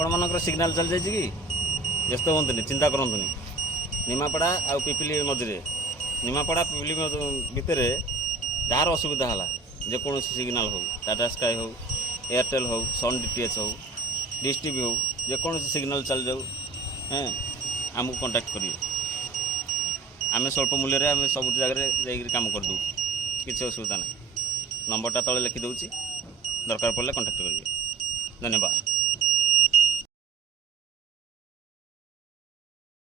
ଆପଣମାନଙ୍କର ସିଗ୍ନାଲ୍ ଚାଲିଯାଇଛି କି? ବ୍ୟସ୍ତ ହୁଅନ୍ତୁନି, ଚିନ୍ତା କରନ୍ତୁନି। ନିମାପଡ଼ା ଆଉ ପିପିଲି ମଝିରେ, ନିମାପଡ଼ା ପିପିଲି ଭିତରେ ଯାହାର ଅସୁବିଧା ହେଲା, ଯେକୌଣସି ସିଗ୍ନାଲ୍ ହେଉ, ଟାଟା ସ୍କାଏ ହେଉ, ଏୟାରଟେଲ୍ ହେଉ, ସନ୍ DTH ହେଉ, ଡିସ୍ ଟିଭି ହେଉ, ଯେକୌଣସି ସିଗ୍ନାଲ୍ ଚାଲିଯାଉ, ଆମକୁ କଣ୍ଟାକ୍ଟ କରିବେ। ଆମେ ସ୍ୱଳ୍ପ ମୂଲ୍ୟରେ ଆମେ ସବୁ ଜାଗାରେ ଯାଇକରି କାମ କରିଦେଉଛୁ, କିଛି ଅସୁବିଧା ନାହିଁ। ନମ୍ବରଟା ତଳେ ଲେଖିଦେଉଛି, ଦରକାର ପଡ଼ିଲେ କଣ୍ଟାକ୍ଟ କରିବେ। ଧନ୍ୟବାଦ।